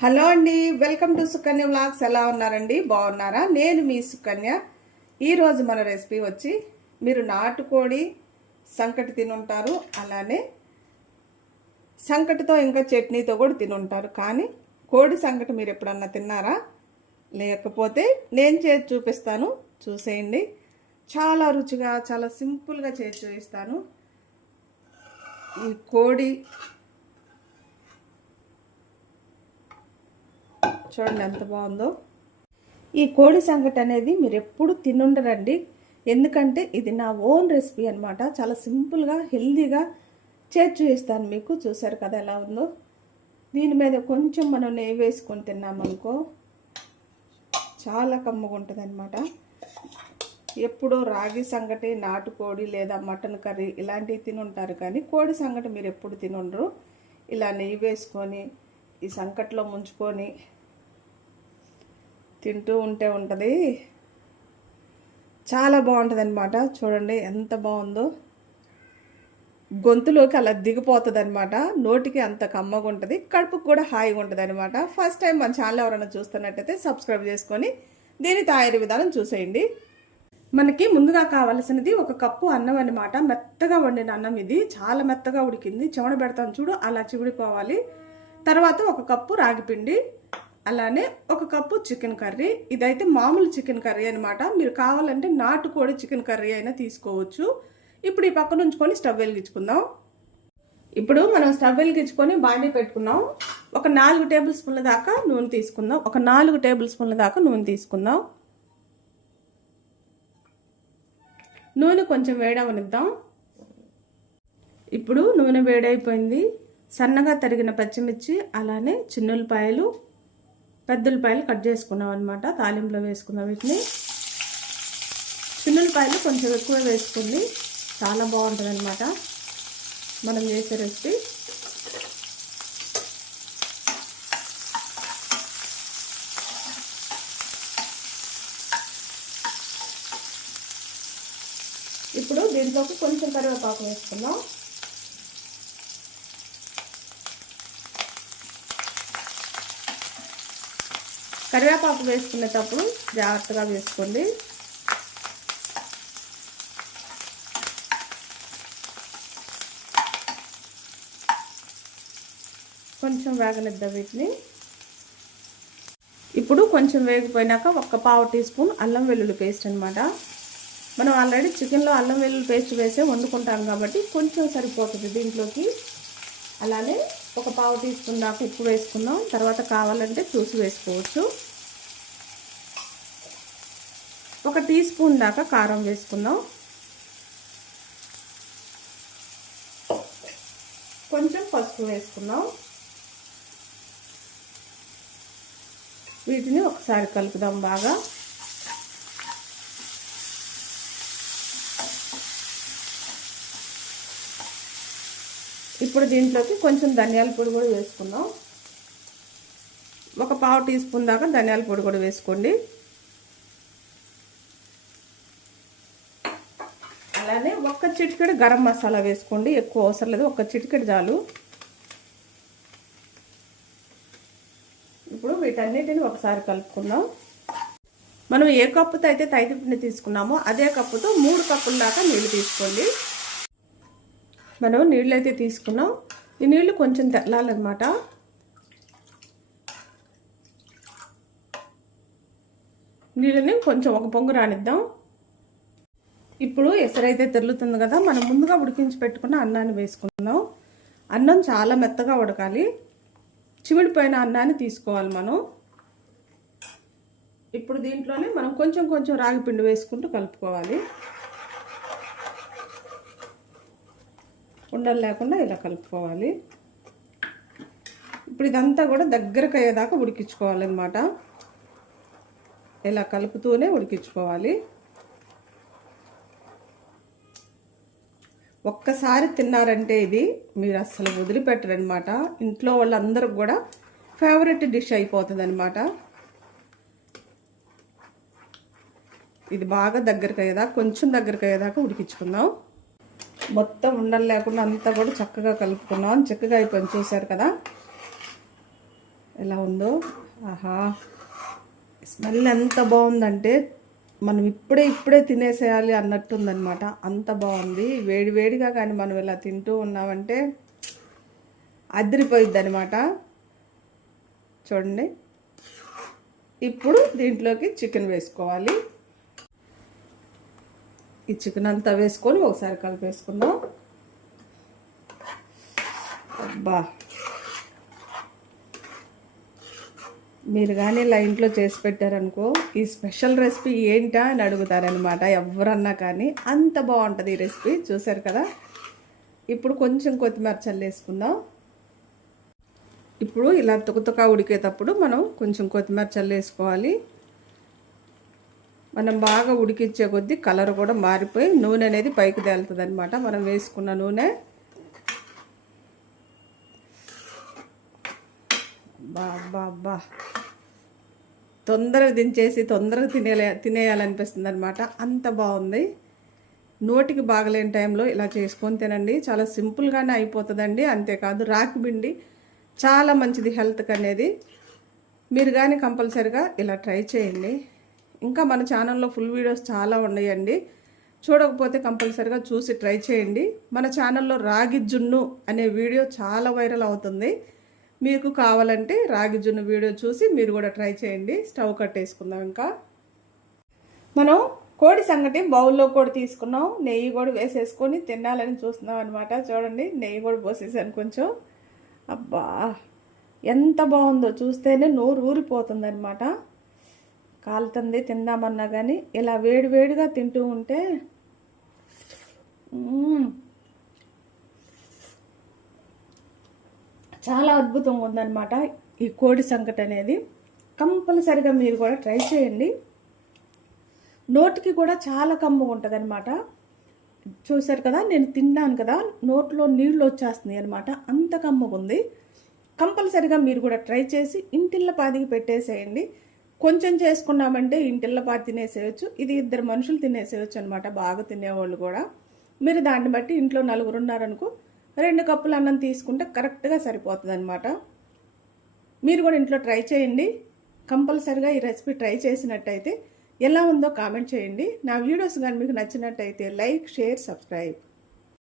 Hello అండి welcome to Sukanya vlogs. ఎలా ఉన్నారండి? బాగున్నారా? నేను మీ సుకన్య. ఈరోజు మన రెసిపీ వచ్చి మీరు నాటుకోడి సంకటి తినుంటారు అలానే సంకటితో ఇంకా చట్నీతో కూడా తినుంటారు. కానీ కోడి సంకటి మీరు ఎప్పుడన్నా తిన్నారా? లేకపోతే నేను చేసి చూపిస్తాను చూసేయండి. చాలా రుచిగా చాలా సింపుల్గా చేసి చూపిస్తాను. ఈ కోడి చూడండి ఎంత బాగుందో. ఈ కోడి సంగటి అనేది మీరు ఎప్పుడు తినుండరండి. ఎందుకంటే ఇది నా ఓన్ రెసిపీ అనమాట చాలా సింపుల్గా హెల్దీగా చేసి చూపిస్తాను మీకు. చూసారు కదా ఎలా ఉందో. దీని మీద కొంచెం మనం నెయ్యి వేసుకొని తిన్నామనుకో చాలా కమ్మగా ఉంటుంది అనమాట ఎప్పుడో రాగి సంగటి నాటుకోడి లేదా మటన్ కర్రీ ఇలాంటివి తినుంటారు కానీ కోడి సంగటి మీరు ఎప్పుడు తినుండరు. ఇలా నెయ్యి వేసుకొని ఈ సంకట్లో ముంచుకొని తింటూ ఉంటే ఉంటుంది. చాలా బాగుంటుంది అనమాట చూడండి ఎంత బాగుందో. గొంతులోకి అలా దిగిపోతుంది అనమాట నోటికి అంత కమ్మగా ఉంటుంది. కడుపుకు కూడా హాయిగా ఉంటుంది అనమాట ఫస్ట్ టైం మన ఛానల్ ఎవరైనా చూస్తున్నట్టయితే సబ్స్క్రైబ్ చేసుకొని దీని తయారీ విధానం చూసేయండి. మనకి ముందుగా కావలసినది ఒక కప్పు అన్నం అనమాట మెత్తగా వండిన అన్నం ఇది. చాలా మెత్తగా ఉడికింది. చెమడ పెడతాను చూడు అలా చివిడిపోవాలి. తర్వాత ఒక కప్పు రాగిపిండి అలానే ఒక కప్పు చికెన్ కర్రీ. ఇదైతే మామూలు చికెన్ కర్రీ అనమాట మీరు కావాలంటే నాటుకోడి చికెన్ కర్రీ అయినా తీసుకోవచ్చు. ఇప్పుడు ఈ పక్కన ఉంచుకొని స్టవ్ వెలిగించుకుందాం. ఇప్పుడు మనం స్టవ్ వెలిగించుకొని బాండీ పెట్టుకున్నాం. ఒక నాలుగు టేబుల్ స్పూన్ల దాకా నూనె తీసుకుందాం. ఒక నాలుగు టేబుల్ స్పూన్ల దాకా నూనె తీసుకుందాం. నూనె కొంచెం వేడవనిద్దాం. ఇప్పుడు నూనె వేడైపోయింది. సన్నగా తరిగిన పచ్చిమిర్చి అలానే చిన్నులపాయలు పెద్దలపాయలు కట్ చేసుకున్నాం అనమాట తాలింపులో వేసుకున్నాం వీటిని. చిన్నులపాయలు కొంచెం ఎక్కువ వేసుకుంది చాలా బాగుంటుంది అనమాట మనం చేసే రెసిపీ. ఇప్పుడు దీంట్లోకి కొంచెం కరివేపాకు వేసుకుందాం. కరివేపాకు వేసుకునేటప్పుడు జాగ్రత్తగా వేసుకోండి. కొంచెం వేగనిద్దాం వీటిని. ఇప్పుడు కొంచెం వేగిపోయినాక ఒక పావు టీ స్పూన్ అల్లం వెల్లుల్లి పేస్ట్ అనమాట మనం ఆల్రెడీ చికెన్లో అల్లం వెల్లుల్లి పేస్ట్ వేసే వండుకుంటాం కాబట్టి కొంచెం సరిపోతుంది దీంట్లోకి. అలానే ఒక పావు టీ స్పూన్ దాకా ఉప్పు వేసుకుందాం తర్వాత కావాలంటే చూసి వేసుకోవచ్చు. ఒక టీ స్పూన్ దాకా కారం వేసుకుందాం. కొంచెం పసుపు వేసుకుందాం. వీటిని ఒకసారి కలుపుదాం బాగా. ఇప్పుడు దీంట్లోకి కొంచెం ధనియాల పొడి కూడా వేసుకుందాం. ఒక పావు టీ స్పూన్ దాకా ధనియాల పొడి కూడా వేసుకోండి. అలానే ఒక్క చిటికెడు గరం మసాలా వేసుకోండి. ఎక్కువ అవసరం లేదు. ఒక్క చిటికెడు చాలు. ఇప్పుడు వీటన్నిటిని ఒకసారి కలుపుకుందాం. మనం ఏ కప్పుతో అయితే తైతిపిండి తీసుకున్నామో అదే కప్పుతో మూడు కప్పుల దాకా నీళ్ళు తీసుకోండి. మనం నీళ్ళు అయితే తీసుకున్నాం. ఈ నీళ్ళు కొంచెం తెల్లాలన్నమాట. నీళ్ళని కొంచెం ఒక పొంగు రానిద్దాం. ఇప్పుడు ఎసరైతే తెరులుతుంది కదా మనం ముందుగా ఉడికించి పెట్టుకున్న అన్నాన్ని వేసుకుందాం. అన్నం చాలా మెత్తగా ఉడకాలి. చిమిడిపోయిన అన్నాన్ని తీసుకోవాలి మనం. ఇప్పుడు దీంట్లోనే మనం కొంచెం కొంచెం రాగి పిండి వేసుకుంటూ కలుపుకోవాలి. ఉండలు లేకుండా ఇలా కలుపుకోవాలి. ఇప్పుడు ఇదంతా కూడా దగ్గరకు అయ్యేదాకా ఉడికించుకోవాలన్నమాట. ఇలా కలుపుతూనే ఉడికించుకోవాలి. ఒక్కసారి తిన్నారంటే ఇది మీరు అస్సలు వదిలిపెట్టరనమాట ఇంట్లో వాళ్ళందరికి కూడా ఫేవరెట్ డిష్ అయిపోతుంది అనమాట ఇది బాగా దగ్గరకు అయ్యేదాకా కొంచెం దగ్గరకు అయ్యేదాకా ఉడికించుకుందాం. మొత్తం ఉండలు లేకుండా అంతా కూడా చక్కగా కలుపుకున్నాం. చక్కగా అయిపోయింది చూసారు కదా? ఎలా ఉందో? ఆహా! స్మెల్ ఎంత బాగుందంటే మనం ఇప్పుడే ఇప్పుడే తినేసేయాలి అన్నట్టుందనమాట అంత బాగుంది. వేడి వేడిగా కానీ మనం ఇలా తింటూ ఉన్నామంటే అదిరిపోయిద్ది అనమాట చూడండి. ఇప్పుడు దీంట్లోకి చికెన్ వేసుకోవాలి. ఈ చికెన్ అంతా వేసుకొని ఒకసారి కలిపేసుకుందాం. అబ్బా. మీరు కానీ ఇలా ఇంట్లో చేసి పెట్టారనుకో ఈ స్పెషల్ రెసిపీ ఏంటా అని అడుగుతారనమాట ఎవరన్నా కానీ అంత బాగుంటుంది ఈ రెసిపీ. చూసారు కదా? ఇప్పుడు కొంచెం కొత్తిమీర చల్లేసుకుందాం. ఇప్పుడు ఇలా తుకతుక ఉడికేటప్పుడు మనం కొంచెం కొత్తిమీర చల్లేసుకోవాలి. మనం బాగా ఉడికిచ్చే కొద్దీ కలర్ కూడా మారిపోయి నూనె అనేది పైకి తేలుతుంది అనమాట మనం వేసుకున్న నూనె బాబా బా తొందరగా దించేసి తొందరగా తినేలే తినేయాలనిపిస్తుంది అనమాట అంత బాగుంది. నోటికి బాగలేని టైంలో ఇలా చేసుకొని తినండి. చాలా సింపుల్గానే అయిపోతుందండి. అంతేకాదు రాగి పిండి చాలా మంచిది హెల్త్కి అనేది. మీరు కానీ కంపల్సరిగా ఇలా ట్రై చేయండి. ఇంకా మన ఛానల్లో ఫుల్ వీడియోస్ చాలా ఉన్నాయండి. చూడకపోతే కంపల్సరిగా చూసి ట్రై చేయండి. మన ఛానల్లో రాగి జున్ను అనే వీడియో చాలా వైరల్ అవుతుంది. మీకు కావాలంటే రాగి జున్ను వీడియో చూసి మీరు కూడా ట్రై చేయండి. స్టవ్ కట్టేసుకుందాం ఇంకా. మనం కోడి సంగటి బౌల్లో కూడా తీసుకున్నాం. నెయ్యి కూడా వేసేసుకొని తినాలని చూస్తున్నాం అనమాట చూడండి నెయ్యి కూడా పోసేసాను కొంచెం. అబ్బా ఎంత బాగుందో చూస్తేనే నోరు ఊరిపోతుంది అనమాట కాలుతుంది తిందామన్నా కానీ ఇలా వేడి వేడిగా తింటూ ఉంటే చాలా అద్భుతంగా ఉందన్నమాట ఈ కోడి సంకట అనేది. కంపల్సరిగా మీరు కూడా ట్రై చేయండి. నోటికి కూడా చాలా కమ్మగా ఉంటుంది అనమాట చూశారు కదా నేను తిన్నాను కదా నోట్లో నీళ్ళు వచ్చేస్తున్నాయి అనమాట అంత కమ్మగా ఉంది. కంపల్సరిగా మీరు కూడా ట్రై చేసి ఇంటిళ్ళ పాదికి పెట్టేసేయండి. కొంచెం చేసుకున్నామంటే ఇంటిళ్ళ పాది తినేసేయచ్చు ఇది ఇద్దరు మనుషులు తినేసేయచ్చు అనమాట బాగా తినేవాళ్ళు కూడా. మీరు దాన్ని బట్టి ఇంట్లో నలుగురు ఉన్నారనుకో రెండు కప్పులు అన్నం తీసుకుంటే కరెక్ట్గా సరిపోతుంది అనమాట మీరు కూడా ఇంట్లో ట్రై చేయండి. కంపల్సరిగా ఈ రెసిపీ ట్రై చేసినట్టయితే ఎలా ఉందో కామెంట్ చేయండి. నా వీడియోస్ కానీ మీకు నచ్చినట్టయితే లైక్ షేర్ సబ్స్క్రైబ్.